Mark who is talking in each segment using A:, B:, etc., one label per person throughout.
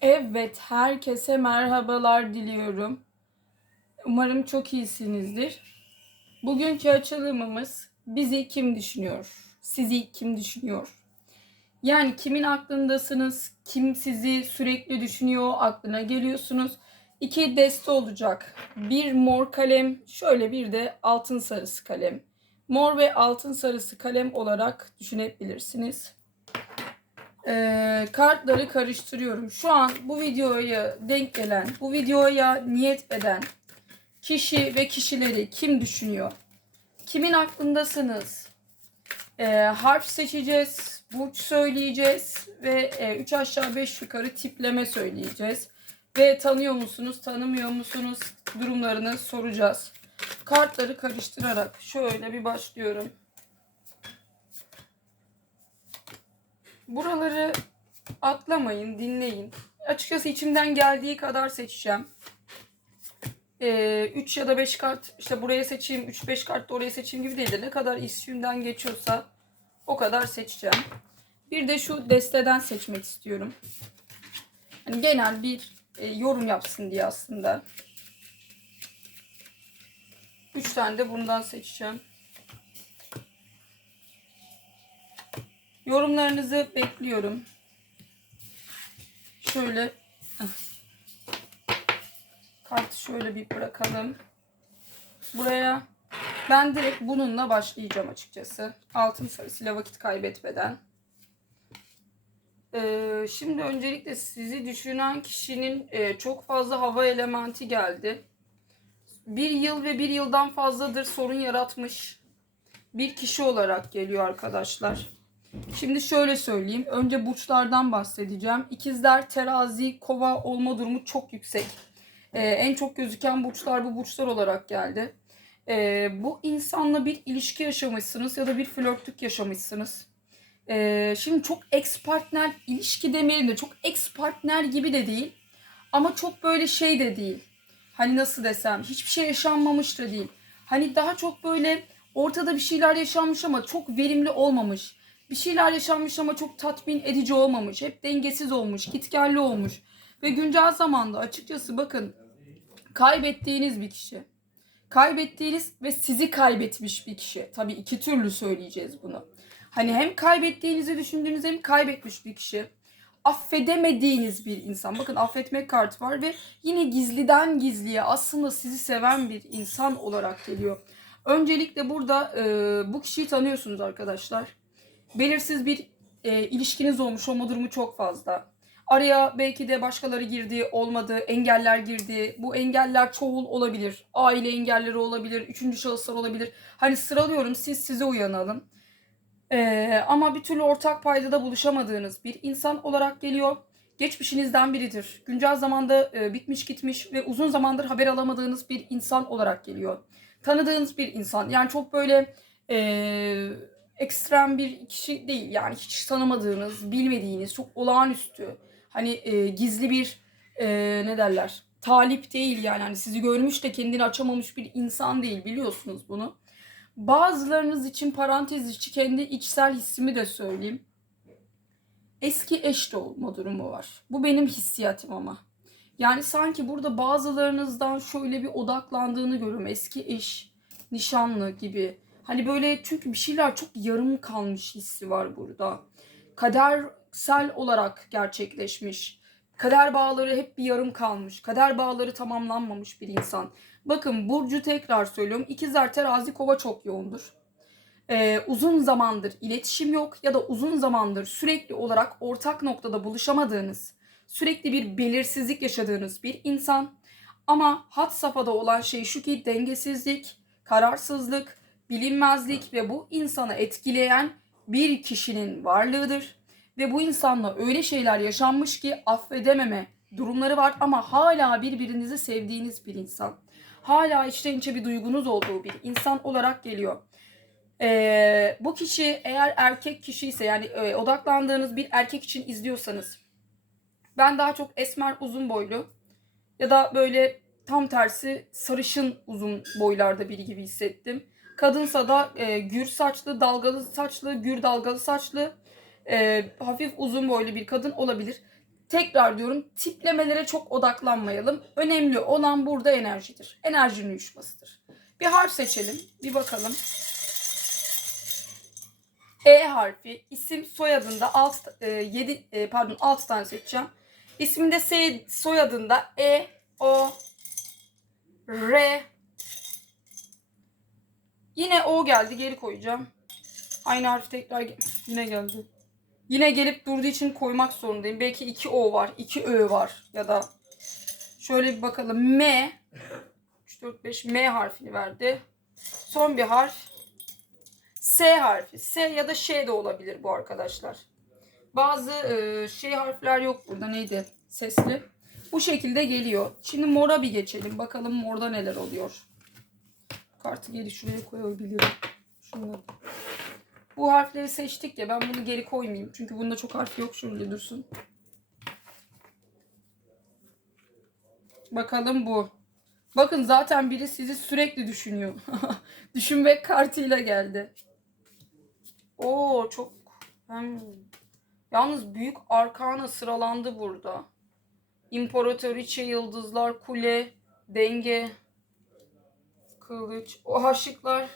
A: Evet, herkese merhabalar diliyorum. Umarım çok iyisinizdir. Bugünkü açılımımız bizi kim düşünüyor? Sizi kim düşünüyor? Yani kimin aklındasınız? Kim sizi sürekli düşünüyor? Aklına geliyorsunuz. İki deste olacak. Bir mor kalem, şöyle bir de altın sarısı kalem. Mor ve altın sarısı kalem olarak düşünebilirsiniz. Ee, kartları karıştırıyorum. Şu an bu videoya denk gelen, bu videoya niyet eden kişi ve kişileri kim düşünüyor? Kimin aklındasınız? Ee, harf seçeceğiz, burç söyleyeceğiz ve 3 aşağı 5 yukarı tipleme söyleyeceğiz. Ve tanıyor musunuz, tanımıyor musunuz durumlarını soracağız. Kartları karıştırarak şöyle bir başlıyorum. Buraları atlamayın, dinleyin. Açıkçası içimden geldiği kadar seçeceğim. 3 ya da 5 kart işte buraya seçeyim, 3-5 kart da oraya seçeyim gibi değil de ne kadar içimden geçiyorsa o kadar seçeceğim. Bir de şu desteden seçmek istiyorum. Hani genel bir e, yorum yapsın diye aslında. 3 tane de bundan seçeceğim. Yorumlarınızı bekliyorum. Şöyle kartı şöyle bir bırakalım. Buraya ben direkt bununla başlayacağım açıkçası. Altın sarısıyla vakit kaybetmeden. Ee, şimdi öncelikle sizi düşünen kişinin e, çok fazla hava elementi geldi. Bir yıl ve bir yıldan fazladır sorun yaratmış bir kişi olarak geliyor arkadaşlar. Şimdi şöyle söyleyeyim. Önce burçlardan bahsedeceğim. İkizler, terazi, kova olma durumu çok yüksek. Ee, en çok gözüken burçlar bu burçlar olarak geldi. Ee, bu insanla bir ilişki yaşamışsınız ya da bir flörtlük yaşamışsınız. Ee, şimdi çok ex partner ilişki demeyelim de çok ex partner gibi de değil. Ama çok böyle şey de değil. Hani nasıl desem hiçbir şey yaşanmamış da değil. Hani daha çok böyle ortada bir şeyler yaşanmış ama çok verimli olmamış bir şeyler yaşanmış ama çok tatmin edici olmamış. Hep dengesiz olmuş, gitgelli olmuş. Ve güncel zamanda açıkçası bakın kaybettiğiniz bir kişi. Kaybettiğiniz ve sizi kaybetmiş bir kişi. Tabii iki türlü söyleyeceğiz bunu. Hani hem kaybettiğinizi düşündüğünüz hem kaybetmiş bir kişi. Affedemediğiniz bir insan. Bakın affetmek kartı var ve yine gizliden gizliye aslında sizi seven bir insan olarak geliyor. Öncelikle burada e, bu kişiyi tanıyorsunuz arkadaşlar belirsiz bir e, ilişkiniz olmuş olma durumu çok fazla. Araya belki de başkaları girdi, olmadı, engeller girdi. Bu engeller çoğul olabilir. Aile engelleri olabilir, üçüncü şahıslar olabilir. Hani sıralıyorum siz size uyanalım. Ee, ama bir türlü ortak paydada buluşamadığınız bir insan olarak geliyor. Geçmişinizden biridir. Güncel zamanda e, bitmiş gitmiş ve uzun zamandır haber alamadığınız bir insan olarak geliyor. Tanıdığınız bir insan. Yani çok böyle... E, ekstrem bir kişi değil. Yani hiç tanımadığınız, bilmediğiniz, çok olağanüstü. Hani e, gizli bir e, ne derler? Talip değil yani. Hani sizi görmüş de kendini açamamış bir insan değil. Biliyorsunuz bunu. Bazılarınız için parantez içi kendi içsel hissimi de söyleyeyim. Eski eş de olma durumu var. Bu benim hissiyatım ama. Yani sanki burada bazılarınızdan şöyle bir odaklandığını görüyorum. Eski eş, nişanlı gibi Hani böyle çünkü bir şeyler çok yarım kalmış hissi var burada. Kadersel olarak gerçekleşmiş. Kader bağları hep bir yarım kalmış. Kader bağları tamamlanmamış bir insan. Bakın Burcu tekrar söylüyorum. İkizler terazi kova çok yoğundur. Ee, uzun zamandır iletişim yok ya da uzun zamandır sürekli olarak ortak noktada buluşamadığınız, sürekli bir belirsizlik yaşadığınız bir insan. Ama hat safhada olan şey şu ki dengesizlik, kararsızlık, bilinmezlik ve bu insanı etkileyen bir kişinin varlığıdır. Ve bu insanla öyle şeyler yaşanmış ki affedememe durumları var ama hala birbirinizi sevdiğiniz bir insan. Hala içten içe bir duygunuz olduğu bir insan olarak geliyor. Ee, bu kişi eğer erkek kişi ise yani e, odaklandığınız bir erkek için izliyorsanız ben daha çok esmer uzun boylu ya da böyle tam tersi sarışın uzun boylarda biri gibi hissettim. Kadınsa da e, gür saçlı, dalgalı saçlı, gür dalgalı saçlı, e, hafif uzun boylu bir kadın olabilir. tekrar diyorum tiplemelere çok odaklanmayalım. Önemli olan burada enerjidir. Enerjinin uyuşmasıdır. Bir harf seçelim. Bir bakalım. E harfi isim soyadında alt e, 7 e, pardon 6 tane seçeceğim. İsminde S soyadında E O R Yine O geldi geri koyacağım. Aynı harf tekrar ge- yine geldi. Yine gelip durduğu için koymak zorundayım. Belki iki O var, iki Ö var ya da şöyle bir bakalım. M 3 4 5 M harfini verdi. Son bir harf S harfi. S ya da Ş de olabilir bu arkadaşlar. Bazı e, şey harfler yok burada. Neydi? Sesli. Bu şekilde geliyor. Şimdi mora bir geçelim. Bakalım morda neler oluyor. Kartı geri şuraya koyabilirim. Şunları. Bu harfleri seçtik ya ben bunu geri koymayayım. Çünkü bunda çok harf yok. Şöyle dursun. Bakalım bu. Bakın zaten biri sizi sürekli düşünüyor. Düşünmek kartıyla geldi. Oo çok hem yalnız büyük arkana sıralandı burada. İmparatoriçe, yıldızlar, kule, denge, kılıç, o haşıklar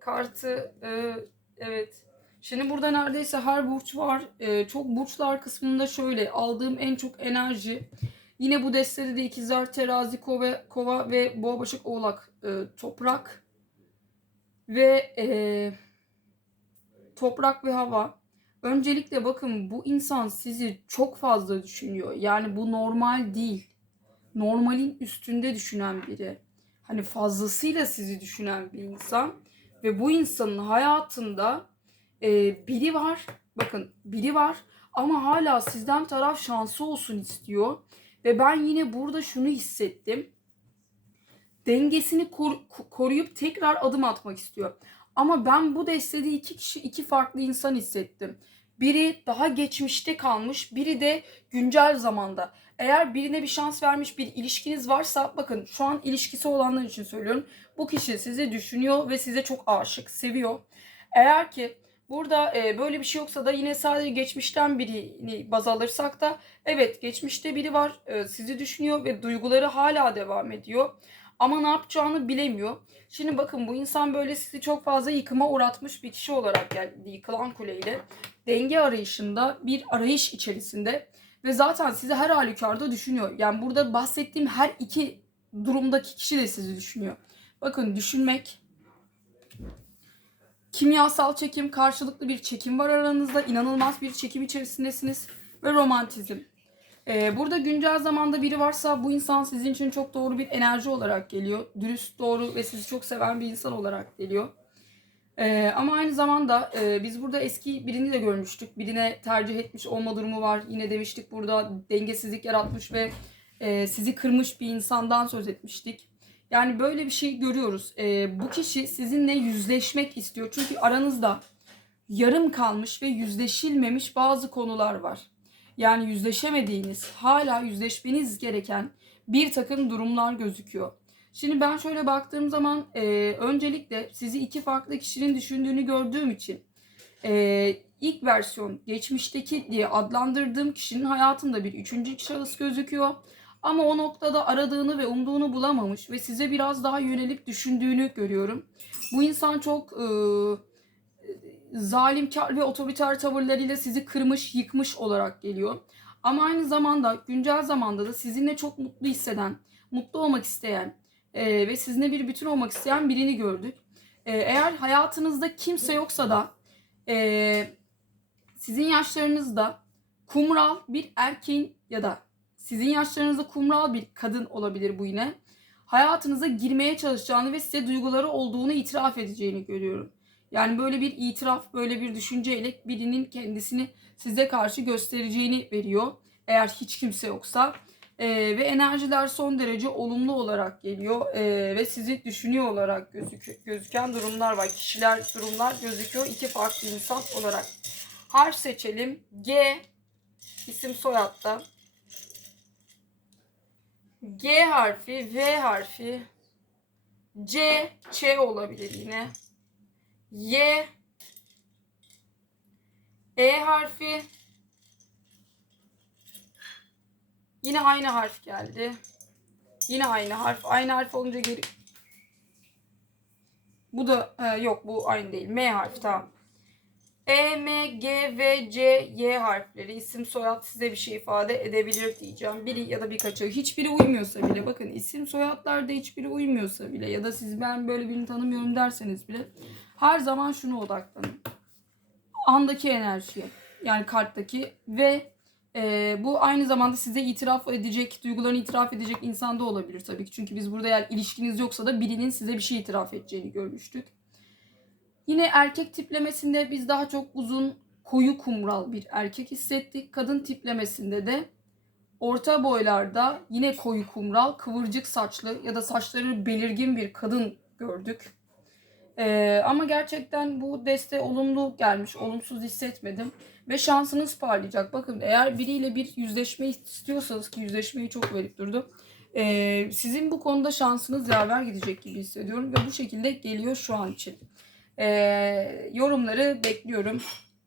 A: kartı e, evet. Şimdi burada neredeyse her burç var. E, çok burçlar kısmında şöyle aldığım en çok enerji. Yine bu destede de ikizler, terazi, kova, kova ve boğa, başak, oğlak, e, toprak ve e, toprak ve hava. Öncelikle bakın bu insan sizi çok fazla düşünüyor. Yani bu normal değil. Normalin üstünde düşünen biri. Hani fazlasıyla sizi düşünen bir insan. Ve bu insanın hayatında e, biri var. Bakın biri var ama hala sizden taraf şansı olsun istiyor. Ve ben yine burada şunu hissettim. Dengesini kor- koruyup tekrar adım atmak istiyor. Ama ben bu destede iki kişi, iki farklı insan hissettim. Biri daha geçmişte kalmış, biri de güncel zamanda. Eğer birine bir şans vermiş bir ilişkiniz varsa bakın şu an ilişkisi olanlar için söylüyorum. Bu kişi sizi düşünüyor ve size çok aşık, seviyor. Eğer ki burada e, böyle bir şey yoksa da yine sadece geçmişten birini baz alırsak da evet geçmişte biri var, e, sizi düşünüyor ve duyguları hala devam ediyor. Ama ne yapacağını bilemiyor. Şimdi bakın bu insan böyle sizi çok fazla yıkıma uğratmış bir kişi olarak geldi yıkılan kuleyle. Denge arayışında bir arayış içerisinde ve zaten sizi her halükarda düşünüyor. Yani burada bahsettiğim her iki durumdaki kişi de sizi düşünüyor. Bakın düşünmek, kimyasal çekim, karşılıklı bir çekim var aranızda. inanılmaz bir çekim içerisindesiniz ve romantizm. Ee, burada güncel zamanda biri varsa bu insan sizin için çok doğru bir enerji olarak geliyor. Dürüst, doğru ve sizi çok seven bir insan olarak geliyor. Ee, ama aynı zamanda e, biz burada eski birini de görmüştük. Birine tercih etmiş olma durumu var. Yine demiştik burada dengesizlik yaratmış ve e, sizi kırmış bir insandan söz etmiştik. Yani böyle bir şey görüyoruz. E, bu kişi sizinle yüzleşmek istiyor. Çünkü aranızda yarım kalmış ve yüzleşilmemiş bazı konular var. Yani yüzleşemediğiniz, hala yüzleşmeniz gereken bir takım durumlar gözüküyor. Şimdi ben şöyle baktığım zaman e, öncelikle sizi iki farklı kişinin düşündüğünü gördüğüm için e, ilk versiyon geçmişteki diye adlandırdığım kişinin hayatında bir üçüncü şahıs gözüküyor. Ama o noktada aradığını ve umduğunu bulamamış ve size biraz daha yönelip düşündüğünü görüyorum. Bu insan çok e, zalimkar ve otoriter tavırlarıyla sizi kırmış, yıkmış olarak geliyor. Ama aynı zamanda güncel zamanda da sizinle çok mutlu hisseden, mutlu olmak isteyen e, ve sizinle bir bütün olmak isteyen birini gördük. E, eğer hayatınızda kimse yoksa da e, sizin yaşlarınızda kumral bir erkeğin ya da sizin yaşlarınızda kumral bir kadın olabilir bu yine. Hayatınıza girmeye çalışacağını ve size duyguları olduğunu itiraf edeceğini görüyorum. Yani böyle bir itiraf, böyle bir düşünceyle birinin kendisini size karşı göstereceğini veriyor. Eğer hiç kimse yoksa. Ee, ve enerjiler son derece olumlu olarak geliyor. Ee, ve sizi düşünüyor olarak gözük gözüken durumlar var. Kişiler, durumlar gözüküyor. iki farklı insan olarak. Harf seçelim. G isim soyadda. G harfi, V harfi, C, Ç olabilir yine. Y E harfi Yine aynı harf geldi. Yine aynı harf. Aynı harf olunca geri... Bu da he, yok bu aynı değil. M harfi tamam. E, M, G, V, C, Y harfleri isim soyad size bir şey ifade edebilir diyeceğim. Biri ya da birkaçı. Hiçbiri uymuyorsa bile bakın isim soyadlarda hiçbiri uymuyorsa bile ya da siz ben böyle birini tanımıyorum derseniz bile her zaman şuna odaklanın. Andaki enerjiye yani karttaki ve e, bu aynı zamanda size itiraf edecek, duygularını itiraf edecek insan da olabilir tabii ki. Çünkü biz burada eğer ilişkiniz yoksa da birinin size bir şey itiraf edeceğini görmüştük. Yine erkek tiplemesinde biz daha çok uzun, koyu kumral bir erkek hissettik. Kadın tiplemesinde de orta boylarda yine koyu kumral, kıvırcık saçlı ya da saçları belirgin bir kadın gördük. Ee, ama gerçekten bu deste olumlu gelmiş, olumsuz hissetmedim. Ve şansınız parlayacak. Bakın eğer biriyle bir yüzleşme istiyorsanız ki yüzleşmeyi çok verip durdu. ee, sizin bu konuda şansınız yaver gidecek gibi hissediyorum. Ve bu şekilde geliyor şu an için. Ee, yorumları bekliyorum.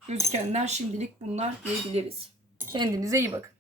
A: Gözükenler şimdilik bunlar diyebiliriz. Kendinize iyi bakın.